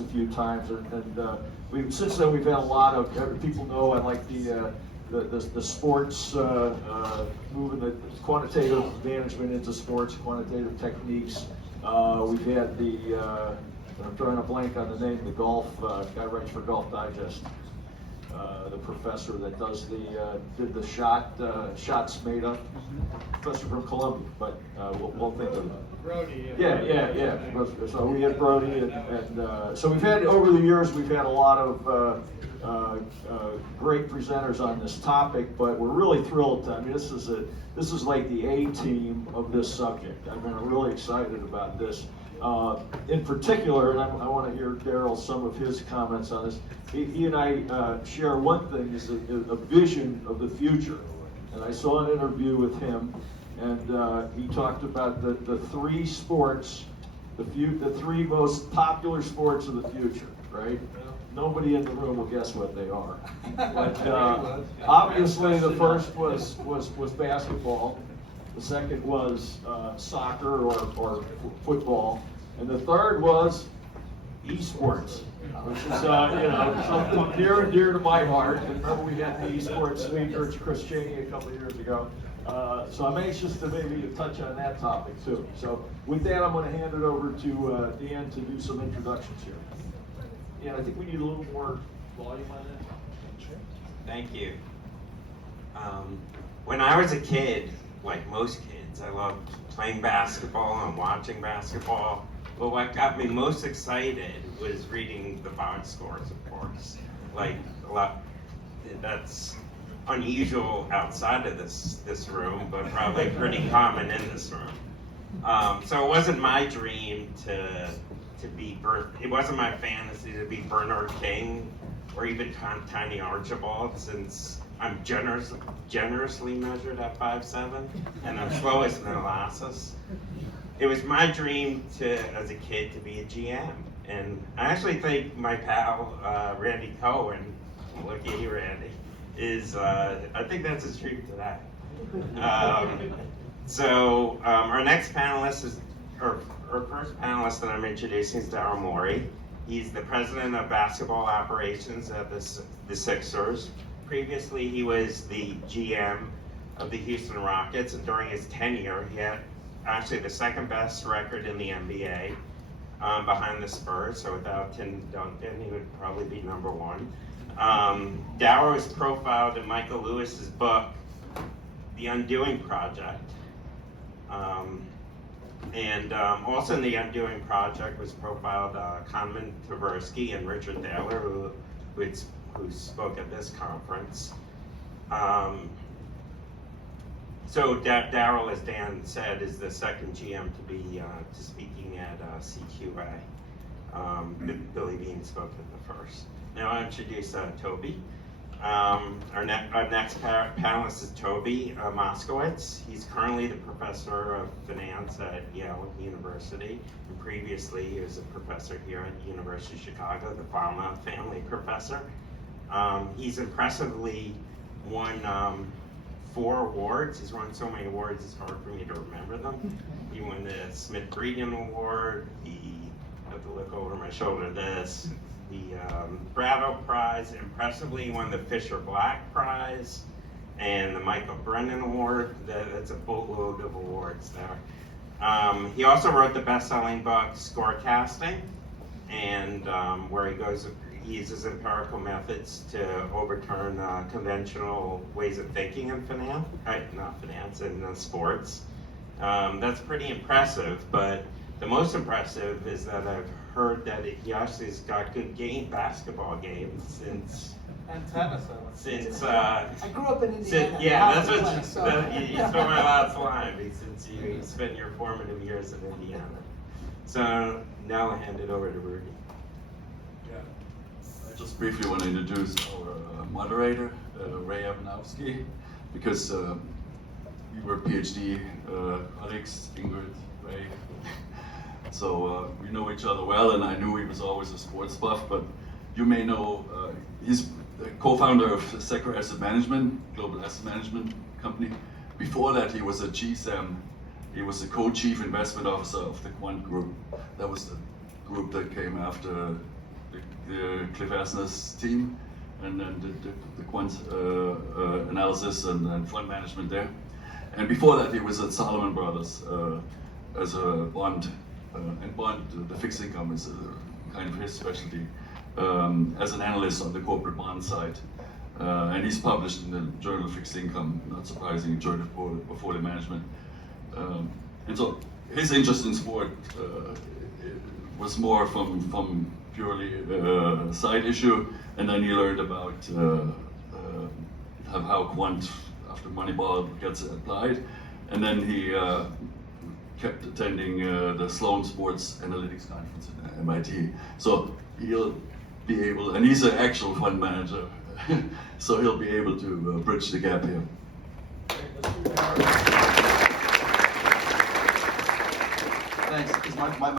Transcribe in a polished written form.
a few times, and since then we've had a lot of people know I like the sports, moving the quantitative management into sports, quantitative techniques. We've had I'm drawing a blank on the name, the golf guy writes for Golf Digest. The professor that does did the shots made up, professor from Columbia, but we'll think of it. Brody. Yeah. So we had Brody, and so we've had, over the years, we've had a lot of great presenters on this topic, but we're really thrilled. I mean, this is like the A team of this subject. I'm really excited about this. In particular, and I want to hear Daryl, some of his comments on this. He and I share one thing, is a vision of the future. And I saw an interview with him, and he talked about the three sports, the three most popular sports of the future, right? Nobody in the room will guess what they are. But obviously the first was basketball. The second was soccer or football, and the third was esports, which is something near and dear to my heart. And remember, we had the esports speaker, Chris Cheney, a couple of years ago. So I'm anxious to maybe touch on that topic too. So with that, I'm going to hand it over to Dan to do some introductions here. Yeah, I think we need a little more volume on that. Sure. Thank you. When I was a kid, like most kids, I loved playing basketball and watching basketball. But what got me most excited was reading the box scores, of course. Like a lot, that's unusual outside of this room, but probably pretty common in this room. So it wasn't my dream to be it wasn't my fantasy to be Bernard King or even Tiny Archibald, since I'm generously measured at 5'7", and I'm slow as molasses. It was my dream as a kid, to be a GM. And I actually think my pal, Randy Cohen, look at you, Randy, I think that's his dream today. Our next panelist our first panelist that I'm introducing is Daryl Morey. He's the president of basketball operations at the Sixers. Previously, he was the GM of the Houston Rockets, and during his tenure, he had actually the second best record in the NBA, behind the Spurs. So without Tim Duncan, he would probably be number one. Daryl is profiled in Michael Lewis's book, The Undoing Project. Also in The Undoing Project was profiled Conman Tversky and Richard Thaler, who spoke at this conference. So Daryl, as Dan said, is the second GM to be speaking at CQA. Billy Bean spoke at the first. Now I'll introduce Toby. Our next panelist is Toby Moskowitz. He's currently the professor of finance at Yale University, and previously he was a professor here at the University of Chicago, the Fama family professor. He's impressively won 4 awards. He's won so many awards it's hard for me to remember them. He won the Smith-Breeden Award, I have to look over my shoulder this, the Bravo Prize. Impressively, he won the Fisher Black Prize and the Michael Brennan Award. That's a boatload of awards there. He also wrote the best-selling book Scorecasting, and where he uses empirical methods to overturn conventional ways of thinking in in sports. That's pretty impressive, but the most impressive is that I've heard that he actually has got good basketball games since. And tennis. I grew up in Indiana. That's what you stole my last line, since you spent your formative years in Indiana. So now I'll hand it over to Rudy. I just briefly want to introduce our moderator, Ray Iwanowski, because we were PhD colleagues, Ingrid, Ray. So we know each other well, and I knew he was always a sports buff, but you may know he's the co-founder of Sector Asset Management, global asset management company. Before that, he was a GSAM. He was the co-chief investment officer of the Quant Group. That was the group that came after the Cliff Asner's team, and then the quant analysis and fund management there. And before that, he was at Salomon Brothers as a bond, the fixed income is kind of his specialty, as an analyst on the corporate bond side. And he's published in the Journal of Fixed Income, not surprising, Journal of Portfolio Management. And so his interest in sport was more from purely a side issue, and then he learned about how quant after Moneyball gets applied, and then he kept attending the Sloan Sports Analytics Conference at MIT. So he'll be able, and he's an actual fund manager, so he'll be able to bridge the gap here. Thanks. Thanks.